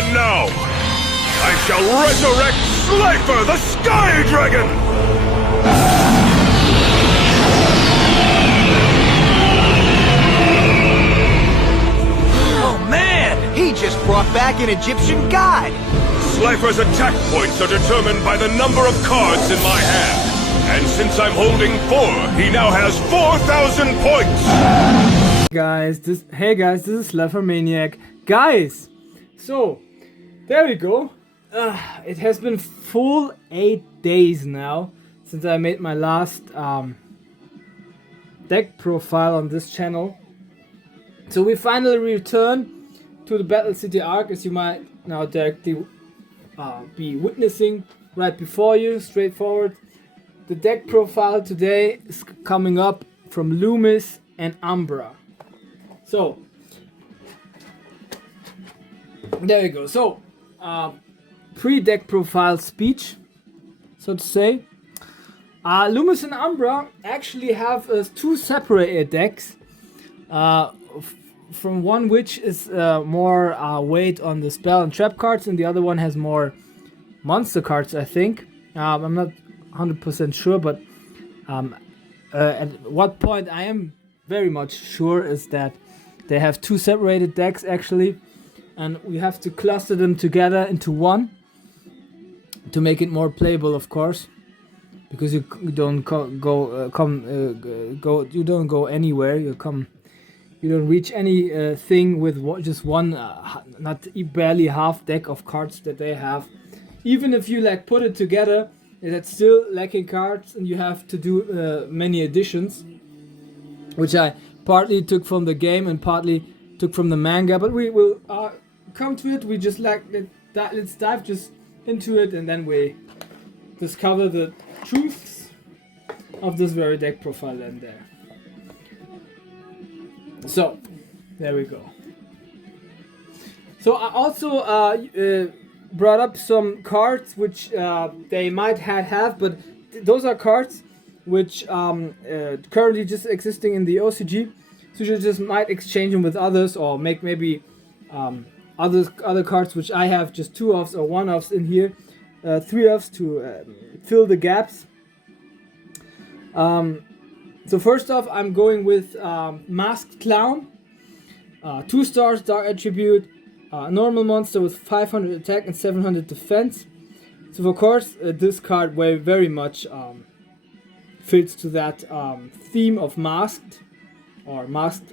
And now, I shall resurrect Slifer the Sky Dragon! Oh man, he just brought back an Egyptian god! Slifer's attack points are determined by the number of cards in my hand. And since I'm holding 4, he now has 4,000 points! Hey guys, this is Slifer Maniac. Guys, so there we go. It has been full 8 days now since I made my last deck profile on this channel. So we finally return to the Battle City arc, as you might now directly be witnessing right before you, straightforward. The deck profile today is coming up from Lumis and Umbra. So there you go. So pre-deck profile speech, so to say. Lumis and Umbra actually have 2 separated decks. From one which is more weight on the spell and trap cards, and the other one has more monster cards, I think. I'm not 100% sure, but at what point I am very much sure is that they have 2 separated decks actually, and we have to cluster them together into one to make it more playable, of course, because you don't you don't go anywhere. You don't reach any thing with just one, not barely half deck of cards that they have. Even if you like put it together, that's still lacking cards, and you have to do many additions, which I partly took from the game and partly took from the manga. But we will come to it. We just let's dive just into it, and then we discover the truths of this very deck profile and there. So, there we go. So I also brought up some cards which they might have, but those are cards which currently just existing in the OCG. So you just might exchange them with others, or make maybe other cards which I have just 2-offs or 1-offs in here, 3-offs to fill the gaps. So first off, I'm going with Masked Clown, 2 stars, dark attribute, normal monster with 500 attack and 700 defense. So of course, this card very much fits to that theme of masked or masked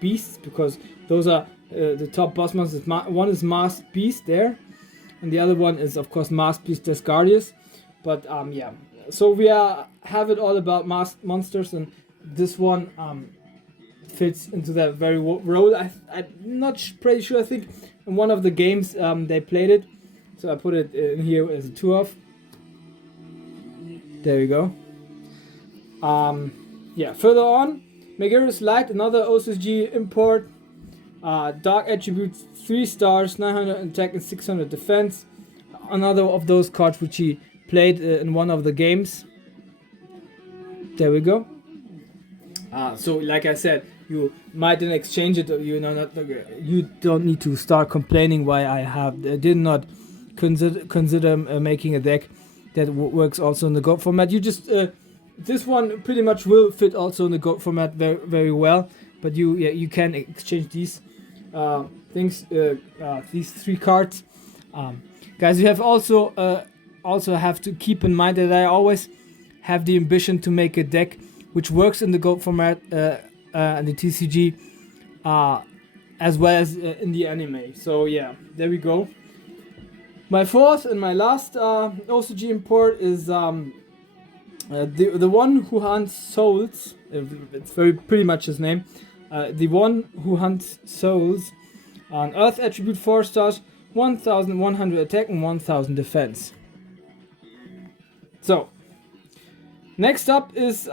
beasts, because those are the top boss monsters. One is Masked Beast there, and the other one is of course Masked Beast Desgardius. But yeah. So we have it all about masked monsters, and this one fits into that very role. I'm not pretty sure. I think in one of the games they played it, so I put it in here as a 2-off. There we go. Yeah. Further on, Megarius Light, another OCG import. Dark attribute, 3 stars, 900 attack and 600 defense. Another of those cards which he played in one of the games. There we go. So like I said, you might then exchange it. You don't need to start complaining why I did not consider making a deck that works also in the GOAT format. You just this one pretty much will fit also in the GOAT format very well. But you can exchange these things, these 3 cards. Guys, you have also have to keep in mind that I always have the ambition to make a deck which works in the GOAT format and the TCG as well as in the anime. So yeah, there we go. My 4th and my last OCG import is the one who hunts souls. It's pretty much his name. The one who hunts souls. On Earth attribute, 4 stars, 1100 attack and 1000 defense. So, next up is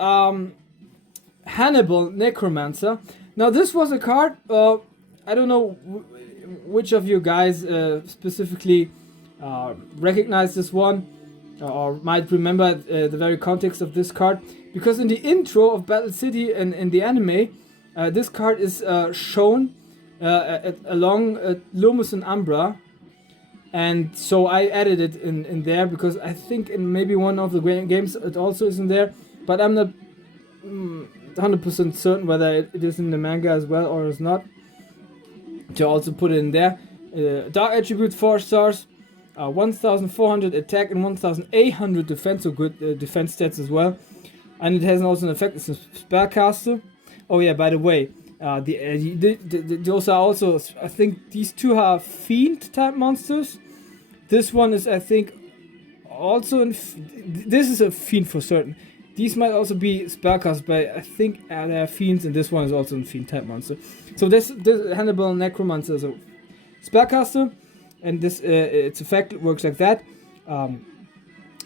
Hannibal Necromancer. Now this was a card, I don't know which of you guys specifically recognize this one, or might remember the very context of this card, because in the intro of Battle City and in the anime, this card is shown along Lumis and Umbra. And so I added it in there because I think in maybe one of the games it also is in there. But I'm not 100% certain whether it is in the manga as well or is not. To also put it in there. Dark Attribute 4 stars. 1400 attack and 1800 defense, so good defense stats as well. And it has also an effect, it's a spellcaster. Oh yeah, by the way, those are also, I think these two are fiend type monsters. This one is, I think, also this is a fiend for certain. These might also be spellcasters, but I think they are fiends, and this one is also a fiend type monster. So this Hannibal Necromancer is a spellcaster, and this its effect works like that.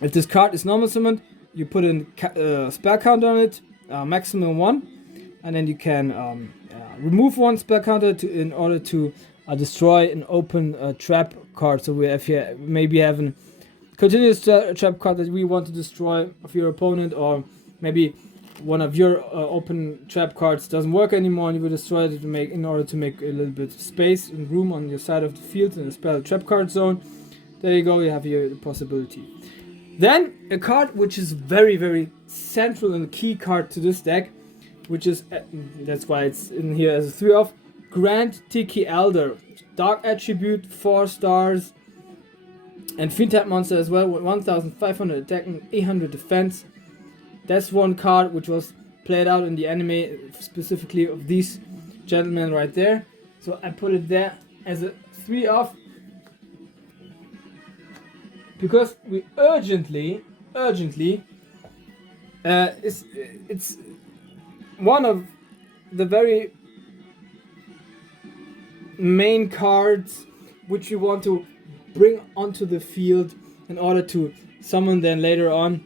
If this card is normal summoned, you put a spell counter on it, maximum 1, and then you can remove one spell counter in order to destroy an open trap card. So if you maybe have a continuous trap card that we want to destroy of your opponent, or maybe one of your open trap cards doesn't work anymore, and you will destroy it in order to make a little bit of space and room on your side of the field in a spell trap card zone. There you go, you have your possibility. Then a card which is very, very central and key card to this deck, which is that's why it's in here as a 3-off, Grand Tiki Elder. Dark Attribute 4 stars and fiend type monster as well with 1500 attack and 800 defense. That's one card which was played out in the anime, specifically of these gentlemen right there. So I put it there as a 3-off because we urgently, it's one of the very main cards which we want to bring onto the field in order to summon then later on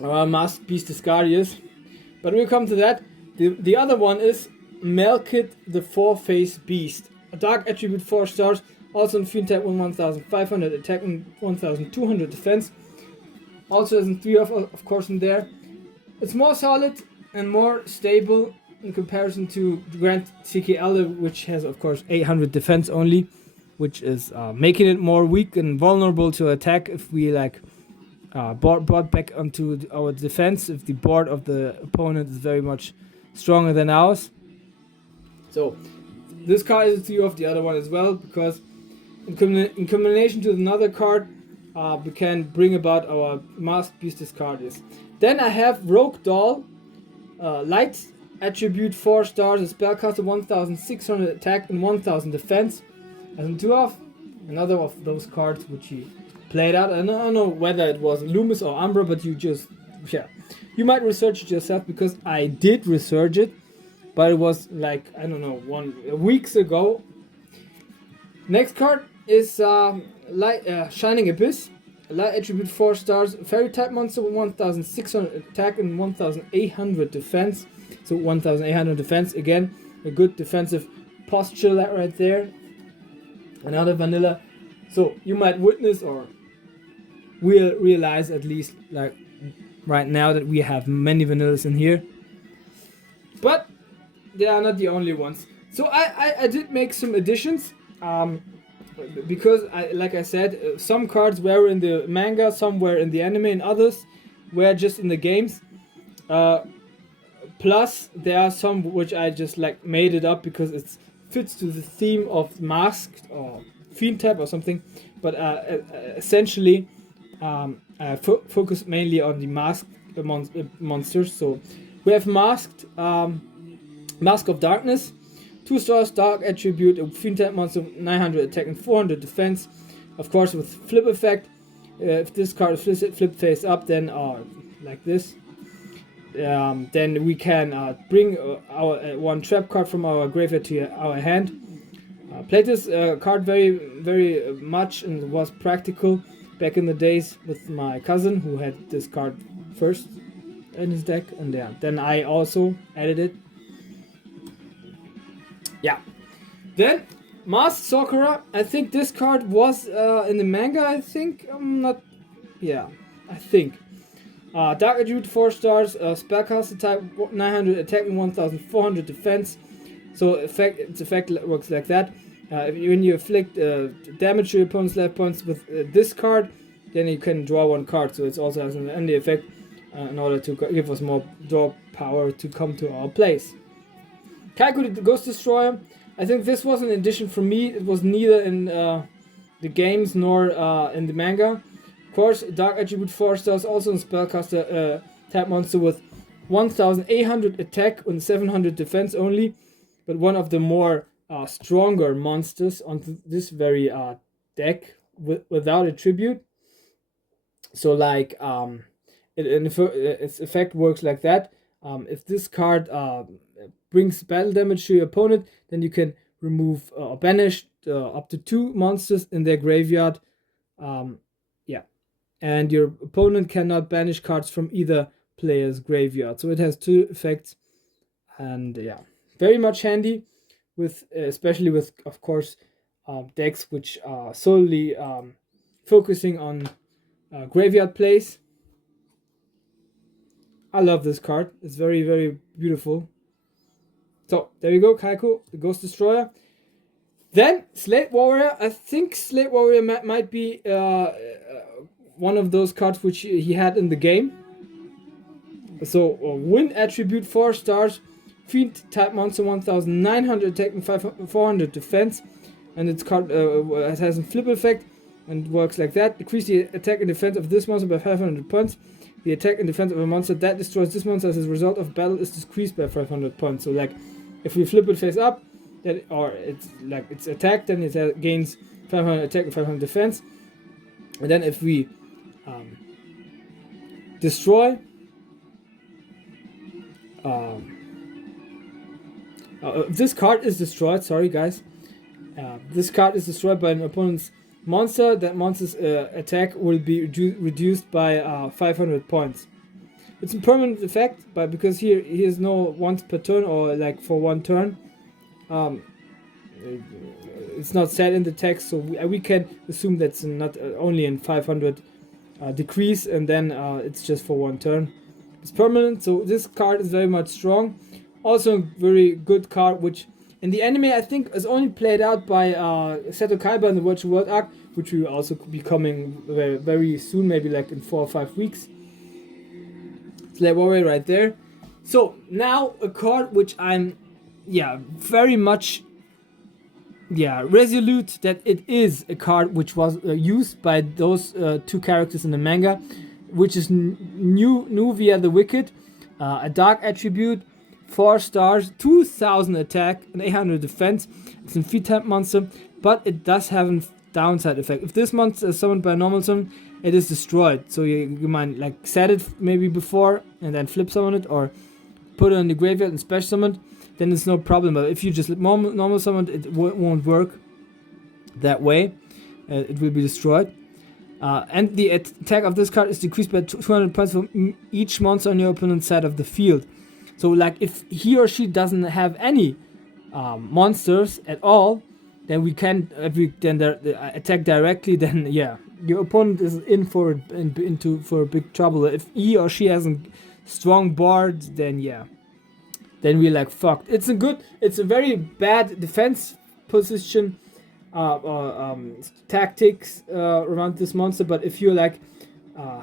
Masked Beast Iscarius. But we'll come to that. The other one is Melkit the Four-Faced Beast. A Dark Attribute 4 stars, also in fiend type 1500 attack and 1200 defense. Also as in 3-off, of course, in there. It's more solid and more stable in comparison to Grand Tiki Elder, which has of course 800 defense only, which is making it more weak and vulnerable to attack if we like brought back onto our defense, if the board of the opponent is very much stronger than ours. So this card is a 3-off, the other one as well, because in combination to another card we can bring about our Masked Beast Iscarius. Then I have Rogue Doll, Light Attribute 4 stars, a spellcaster, 1600 attack and 1000 defense. As in 2-off, another of those cards which he played out. I don't know whether it was Lumis or Umbra, but you might research it yourself, because I did research it, but it was like, I don't know, weeks ago. Next card is Shining Abyss, Light Attribute 4 stars, Fairy type monster with 1600 attack and 1800 defense. So 1800 defense, again, a good defensive posture right there. Another vanilla. So you might witness, or we'll realize at least like right now, that we have many vanillas in here. But they are not the only ones. So I did make some additions. Because like I said, some cards were in the manga, some were in the anime, and others were just in the games. Plus there are some which I just like made it up because it fits to the theme of Masked or Fiend type or something. But essentially I focus mainly on the Masked monsters. So we have Masked, Mask of Darkness, 2 stars, Dark Attribute, a Fiend type monster, 900 attack and 400 defense. Of course with flip effect. If this card is flip face up, then like this, then we can bring our one trap card from our graveyard to our hand. Played this card very, very much, and it was practical back in the days with my cousin who had this card first in his deck, and then I also added it. Yeah. Then Masked Sakura. I think this card was in the manga. I think I think. Dark Attribute 4 stars, spellcaster type, 900 attack and 1400 defense. So its effect works like that. When you inflict damage to your opponent's life points with this card, then you can draw one card. So it also has an end effect in order to give us more draw power to come to our place. Kaiku the Ghost Destroyer. I think this was an addition for me. It was neither in the games nor in the manga. Of course, Dark Attribute 4 stars, also in Spellcaster type monster with 1800 attack and 700 defense only, but one of the more stronger monsters on this very deck without attribute. So like its effect works like that. If this card brings battle damage to your opponent, then you can remove or banish up to 2 monsters in their graveyard. And your opponent cannot banish cards from either player's graveyard. So it has 2 effects, and very much handy with, especially with, of course, decks which are solely focusing on graveyard plays. I love this card. It's very, very beautiful. So there you go, Kaiku, the Ghost Destroyer. Then Slate Warrior. I think Slate Warrior might be one of those cards which he had in the game. So Wind Attribute 4 stars, Fiend type monster, 1900 attack and 400 defense, and its card has a flip effect and works like that. Decrease the attack and defense of this monster by 500 points. The attack and defense of a monster that destroys this monster as a result of battle is decreased by 500 points. So like if we flip it face up, or it's like it's attacked, then it gains 500 attack and 500 defense. And then if we destroy this card is destroyed, sorry guys, this card is destroyed by an opponent's monster, that monster's attack will be reduced by 500 points. It's a permanent effect, but because he is no once per turn or like for one turn, it's not set in the text, so we can assume that's not only in 500 decrease, and then it's just for one turn. It's permanent, so this card is very much strong. Also a very good card, which in the anime I think is only played out by Seto Kaiba in the Virtual World arc, which will also be coming very, very soon, maybe like in 4 or 5 weeks. Slave Warrior right there. So now a card which I'm very much resolute that it is a card which was used by those 2 characters in the manga, which is new via the Wicked, a Dark Attribute, 4 stars, 2000 attack and 800 defense. It's a feat type monster, but it does have a downside effect. If this monster is summoned by a normal summon, it is destroyed. So you might like set it maybe before and then flip summon it, or put it in the graveyard and special summon it, then it's no problem. But if you just normal summon it, won't work that way. It will be destroyed. And the attack of this card is decreased by 200 points from each monster on your opponent's side of the field. So like if he or she doesn't have any monsters at all, then we can attack directly. Then your opponent is in for big trouble. If he or she has a strong board, then we're like fucked. It's a very bad defense position tactics around this monster. But if you like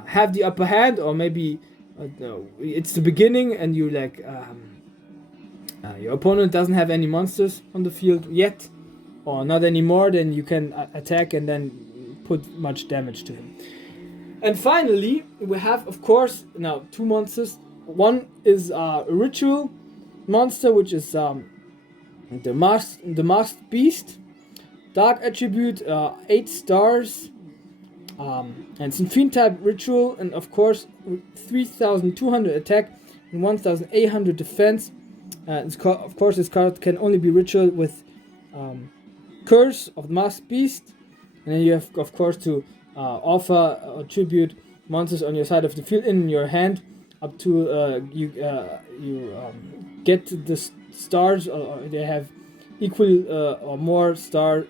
have the upper hand, or maybe it's the beginning and you like your opponent doesn't have any monsters on the field yet, or not anymore, then you can attack and then put much damage to him. And finally, we have, of course, now 2 monsters. One is a ritual monster, which is the Masked Beast, Dark Attribute, 8 stars, and it's a Fiend type ritual, and of course 3200 attack and 1800 defense. Of course, this card can only be ritual with Curse of the Masked Beast, and then you have, of course, to offer or tribute monsters on your side of the field in your hand up to you get the stars, or they have equal or more stars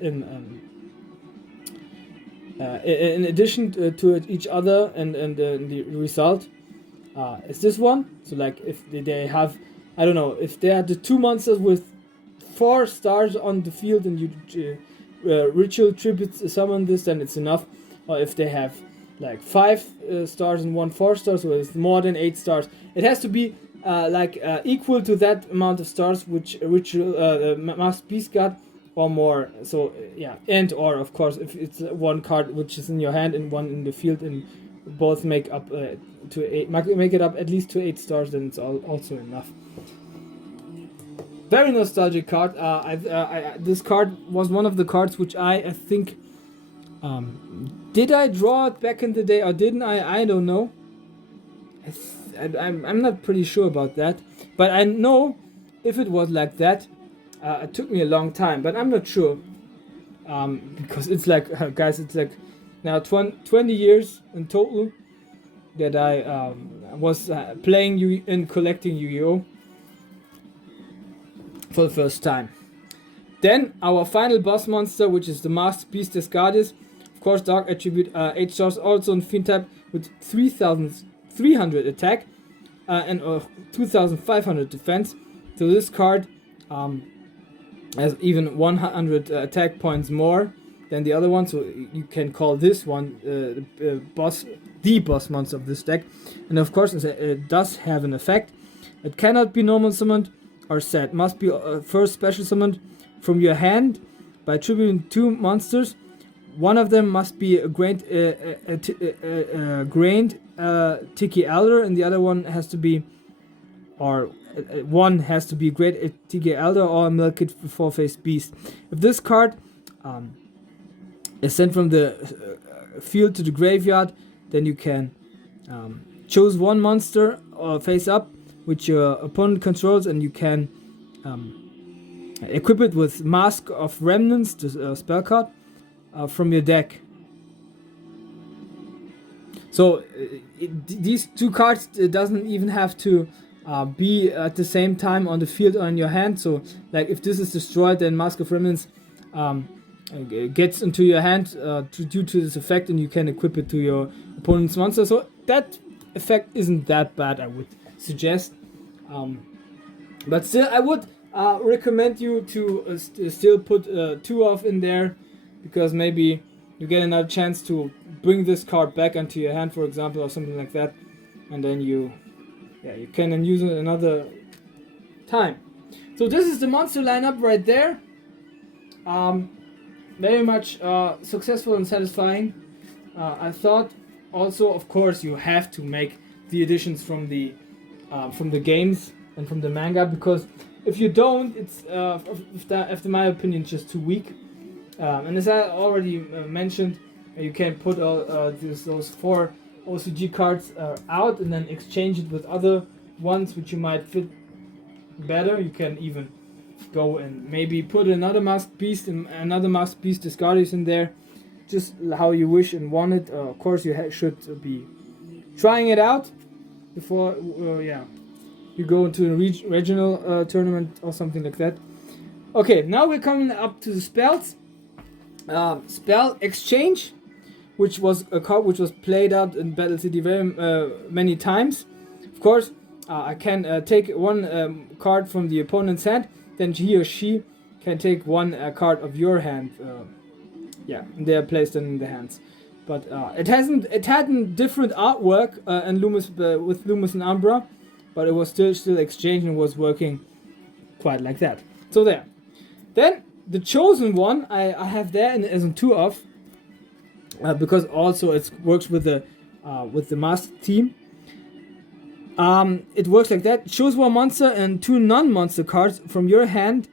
in addition to each other, and the result is this one. So like if they have I don't know, if they had the 2 monsters with 4 stars on the field and you ritual tributes summon this, then it's enough. Or if they have like 5 stars and 1 4-star, so it's more than 8 stars. It has to be equal to that amount of stars which ritual Master Beast got, or more. So yeah, and or of course if it's one card which is in your hand and one in the field, and both make up to 8, make it up at least to 8 stars, then it's also enough. Very nostalgic card. This card was one of the cards which I think, did I draw it back in the day or didn't I? I don't know. I'm not pretty sure about that, but I know if it was like that, it took me a long time, but I'm not sure, because it's like, guys, it's like now 20 years in total that I was playing and collecting Yu-Gi-Oh! For the first time. Then our final boss monster, which is the Master Beast Discardis. Of course, Dark Attribute, 8 stars, also in Fiend type with 3,300 attack and 2,500 defense. So this card has even 100 attack points more than the other one. So you can call this one the boss monster of this deck. And of course, it does have an effect. It cannot be normal summoned or set. Must be first special summoned from your hand by attributing 2 monsters. One of them must be a grained Tiki Elder, and the other one has to be, one has to be Great Tiki Elder or a Milkit 4-faced Beast. If this card is sent from the field to the graveyard, then you can choose one monster face up which your opponent controls, and you can equip it with Mask of Remnants, the spell card, from your deck. So these 2 cards, it doesn't even have to be at the same time on the field or in your hand. So like if this is destroyed, then Mask of Remnants gets into your hand due to this effect, and you can equip it to your opponent's monster. So that effect isn't that bad, I would suggest, but still I would recommend you to still put 2 off in there, because maybe you get another chance to bring this card back into your hand, for example, or something like that, and then you can then use it another time. So this is the monster lineup right there. Very much successful and satisfying. I thought also, of course, you have to make the additions from the games and from the manga, because if you don't, it's after my opinion just too weak. And as I already mentioned, you can put those 4 OCG cards out and then exchange it with other ones which you might fit better. You can even go and maybe put another Masked Beast and another Masked Beast Discardis in there, just how you wish and want it. Of course, you should be trying it out before you go into a regional tournament or something like that. Okay, now we're coming up to the spells. Spell Exchange, which was a card which was played out in Battle City very many times. Of course, I can take one card from the opponent's hand, then he or she can take one card of your hand. And they are placed in the hands. But it had different artwork and Lumis with Lumis and Umbra, but it was still exchanged and was working quite like that. So there. Then the chosen one I have there as a 2 off, because also it works with the master team. It works like that. Choose one monster and 2 non-monster cards from your hand.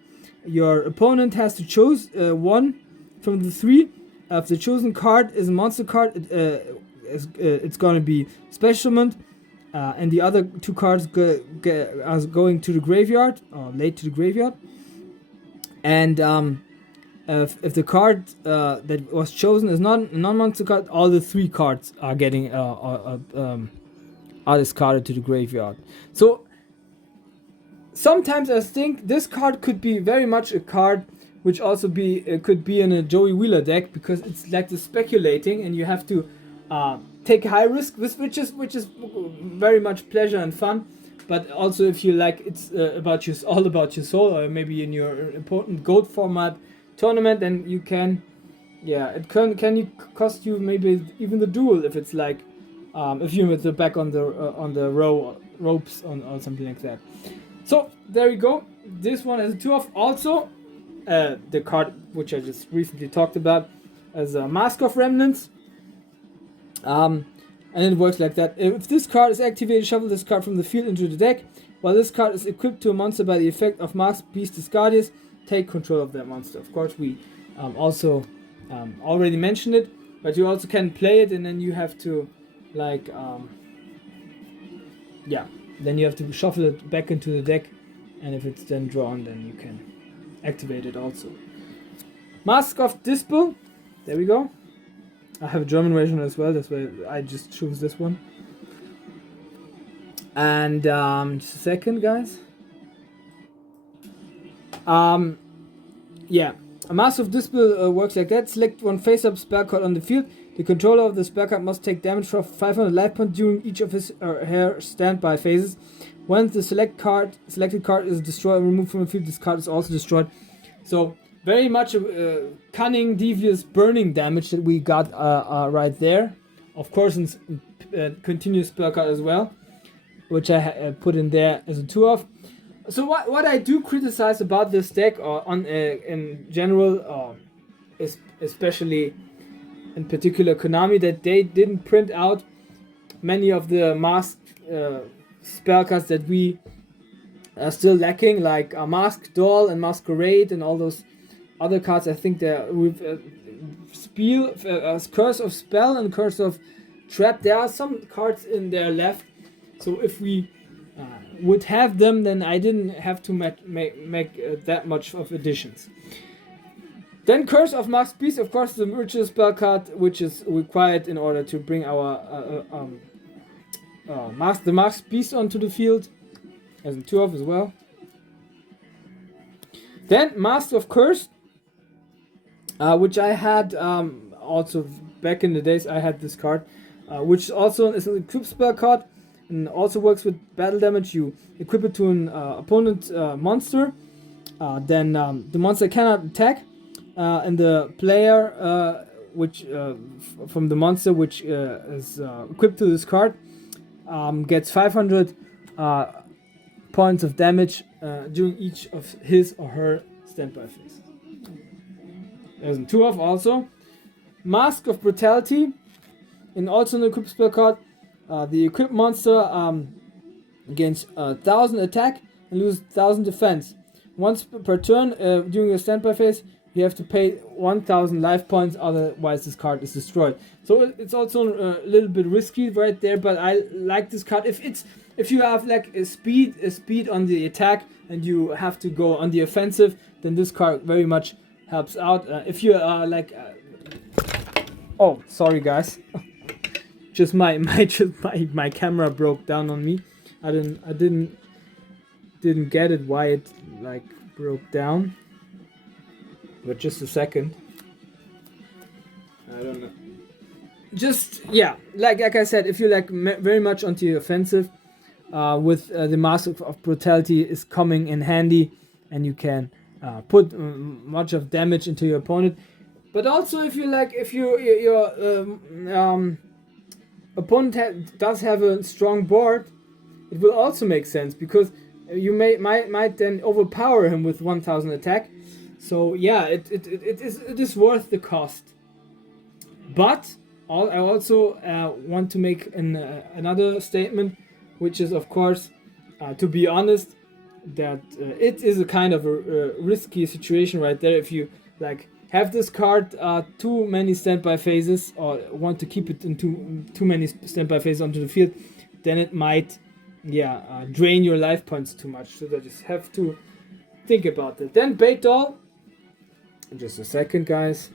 Your opponent has to choose one from the 3. If the chosen card is a monster card, it's going to be special summoned, and the other 2 cards are going to the graveyard or late to the graveyard. And if the card that was chosen is not a non-monster card, all the 3 cards are getting are discarded to the graveyard. So sometimes I think this card could be very much a card which also could be in a Joey Wheeler deck, because it's like the speculating and you have to take high risk, which is very much pleasure and fun. but also if you like it's all about your soul, or maybe in your important gold format tournament, then you can, it can cost you maybe even the duel if it's like if you're with the back on the ropes or something like that. So there you go. This one has a 2 of. Also, the card which I just recently talked about as a Mask of Remnants. And it works like that. If this card is activated, shuffle this card from the field into the deck. While this card is equipped to a monster by the effect of Masked Beast Discardius, take control of that monster. Of course, we also already mentioned it, but you also can play it, and then you have to then you have to shuffle it back into the deck, and if it's then drawn, then you can activate it also. Mask of Dispel, there we go. I have a German version as well, that's why I just choose this one. And just a second, guys. A Mask of Dispel works like that. Select one face-up spell card on the field. The controller of the spell card must take damage for 500 life points during each of his or her standby phases. Once the selected card is destroyed and removed from the field, this card is also destroyed. So very much cunning, devious burning damage that we got right there. Of course, in continuous spell card as well, which I put in there as a 2 of. So what I do criticize about this deck, or in general, especially in particular Konami, that they didn't print out many of the masked spell cards that we are still lacking, like Masked Doll and Masquerade and all those other cards. I think they're with Curse of Spell and Curse of Trap. There are some cards in there left, so if we would have them, then I didn't have to make that much of additions. Then Curse of Masked Beast, of course, the virtual spell card, which is required in order to bring our the Masked Beast onto the field, as a 2 of as well. Then Master of Curse, which I had also back in the days. I had this card, which also is an equip spell card, and also works with battle damage. You equip it to an opponent monster, then the monster cannot attack. And the player, which from the monster which is equipped to this card, gets 500 points of damage during each of his or her standby phase. There's a 2 of also. Mask of Brutality, and also an equipped spell card. The equipped monster gains 1000 attack and loses 1000 defense. Once per turn during your standby phase, you have to pay 1000 life points, otherwise this card is destroyed. So it's also a little bit risky right there, but I like this card. If you have like a speed on the attack and you have to go on the offensive, then this card very much helps out. If you are oh, sorry guys, just my camera broke down on me. I didn't get it why it broke down. But just a second. I don't know. Just like I said, if you very much onto the offensive, with the Mask of Brutality is coming in handy, and you can put much of damage into your opponent. But also, if your opponent does have a strong board, it will also make sense, because you might then overpower him with 1000 attack. So it is worth the cost. But I also want to make another statement, which is, of course, to be honest, that it is a kind of a risky situation right there. If you have this card too many standby phases, or want to keep it in too many standby phases onto the field, then it might drain your life points too much. So I just have to think about that. Then Bait Doll. Just a second, guys.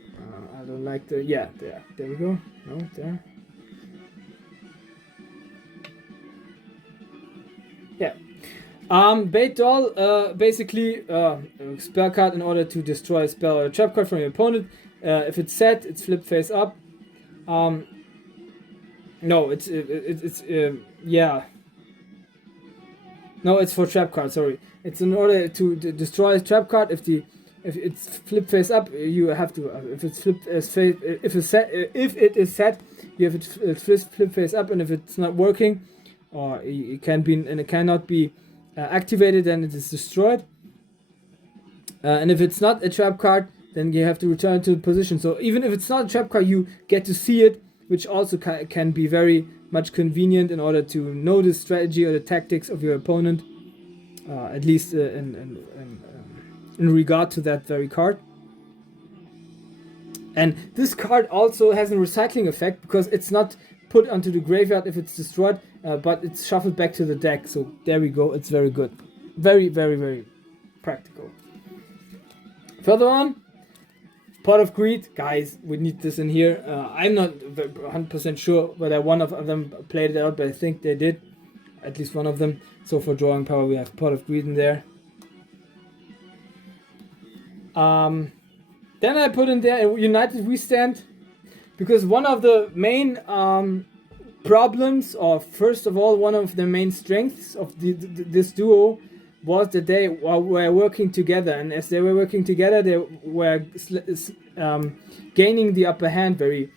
I don't like the... there we go. No, there. Bait Doll, basically, spell card in order to destroy a spell or a trap card from your opponent. If it's set, it's flip face up. No, it's No, it's for trap card. Sorry, it's in order to destroy a trap card. If it's flip face up, you have to. If it's flip face, if it is set, you have it flip face up, and if it's not working, or it can be and it cannot be activated, then it is destroyed. And if it's not a trap card, then you have to return to the position. So even if it's not a trap card, you get to see it, which also can be very much convenient in order to know the strategy or the tactics of your opponent, at least in regard to that very card. And this card also has a recycling effect because it's not put onto the graveyard if it's destroyed, but it's shuffled back to the deck. So there we go. It's very good. Very, very, very practical. Further on, Pot of Greed. Guys, we need this in here. I'm not 100% sure whether one of them played it out, but I think they did. At least one of them. So for drawing power, we have Pot of Greed in there. Then I put in there United We Stand, because one of the main problems, or first of all, one of the main strengths of this duo was that they were working together, and as they were working together, they were gaining the upper hand very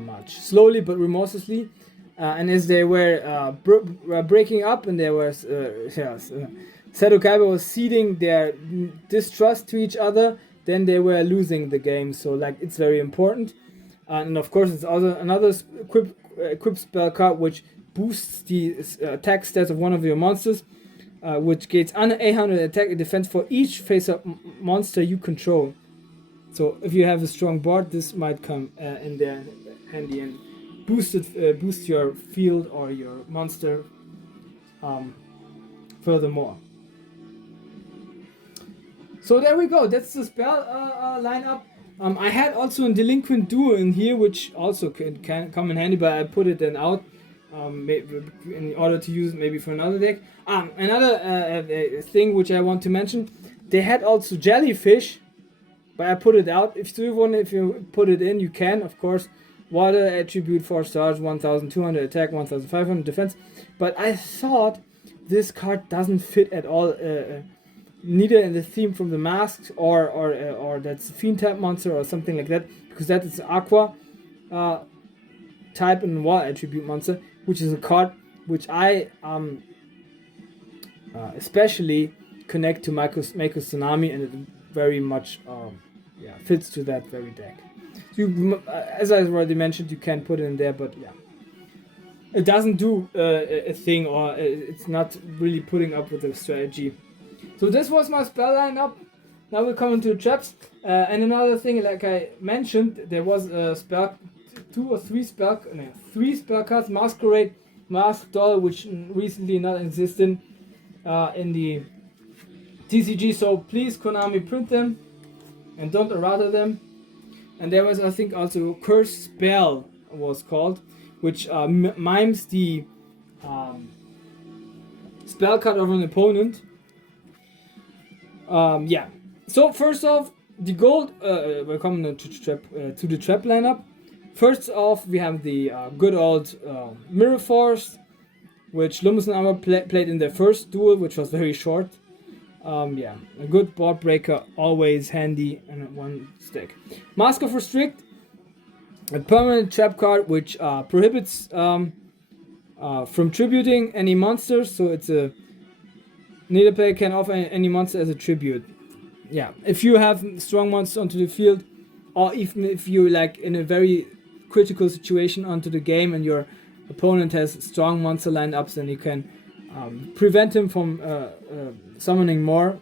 much slowly but remorselessly, and as they were breaking up, and there was Seto Kaiba was ceding their distrust to each other, then they were losing the game. So like, it's very important. And of course, it's also another equip spell card which boosts the attack stats of one of your monsters, which gains an 800 attack and defense for each face-up monster you control. So if you have a strong board, this might come in there handy and boost your field or your monster furthermore. So there we go. That's the spell lineup. I had also a Delinquent Duo in here, which also can come in handy, but I put it then out in order to use it maybe for another deck. Another thing which I want to mention, they had also Jellyfish, but I put it out. If you put it in, you can, of course. Water attribute 4 stars, 1200 attack, 1500 defense. But I thought this card doesn't fit at all. Neither in the theme from the Mask or that's Fiend type monster or something like that, because that is Aqua type and Water attribute monster, which is a card which I especially connect to Mako Tsunami, and it very much fits to that very deck. You, as I already mentioned, you can put it in there, but yeah, it doesn't do a thing, or it's not really putting up with the strategy. So this was my spell lineup. Now we're coming to the traps. And another thing, like I mentioned, there was a spell, three spell cards: Masquerade, Mask Doll, which recently not existed in the TCG. So please, Konami, print them and don't errata them. And there was, I think, also Curse Spell was called, which mimes the spell card of an opponent. So first off, the gold. We're coming to the trap lineup. First off, we have the good old Mirror Force, which Lumis and Umbra played in their first duel, which was very short. A good board breaker, always handy in one stick. Mask of Restrict, a permanent trap card which prohibits from tributing any monsters. So it's a neither player can offer any monster as a tribute. Yeah, if you have strong monsters onto the field, or even if you're like in a very critical situation onto the game and your opponent has strong monster lineups, then you can prevent him from summoning more.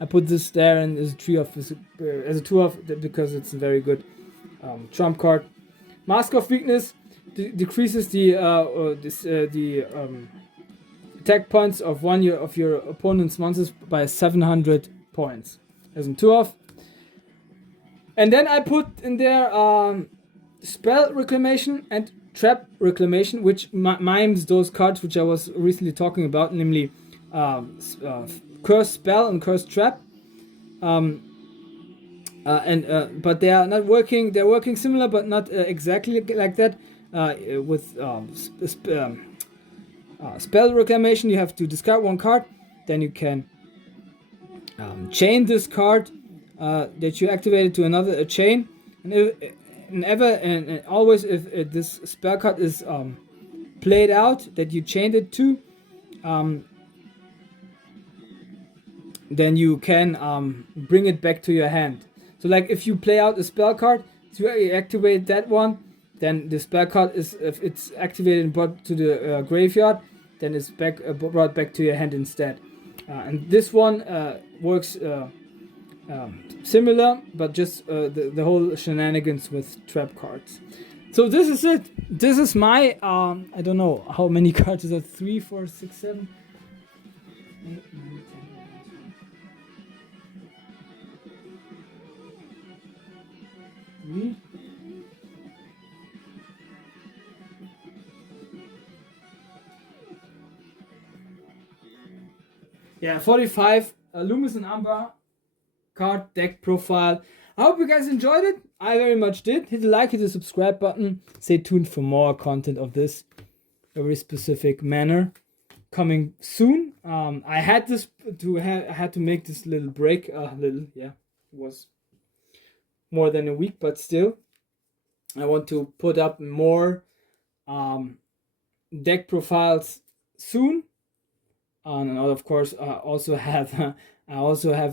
I put this there and as a 2-of because it's a very good trump card. Mask of Weakness decreases the attack points of one of your opponent's monsters by 700 points as a 2-of. And then I put in there Spell Reclamation and Trap Reclamation, which mimes those cards which I was recently talking about, namely Curse Spell and Curse Trap. But they are not working. They're working similar, but not exactly like that. With spell reclamation, you have to discard one card, then you can chain this card that you activated to another chain, and always if this spell card is played out that you chained it to, then you can bring it back to your hand. So like if you play out a spell card, so you activate that one, then the spell card is, if it's activated and brought to the graveyard, then it's brought back to your hand instead. And this one works similar, but just the whole shenanigans with trap cards. So this is it. This is my I don't know how many cards is that. 3, 4, 6, 7, 8, 9, 10. Yeah, 45 Lumis and Umbra card deck profile. I hope you guys enjoyed it. I very much did. Hit the like, hit the subscribe button. Stay tuned for more content of this very specific manner coming soon. I had to make this little break. It was more than a week, but still, I want to put up more deck profiles soon. And of course, I also have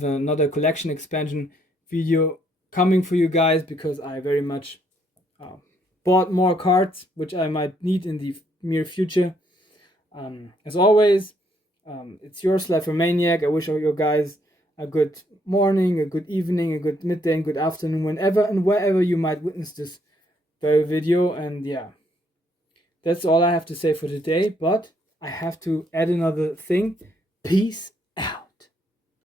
another collection expansion video coming for you guys, because I very much bought more cards, which I might need in the near future. As always, it's your Maniac. I wish all you guys a good morning, a good evening, a good midday, and good afternoon, whenever and wherever you might witness this very video. And yeah, that's all I have to say for today, but I have to add another thing. Peace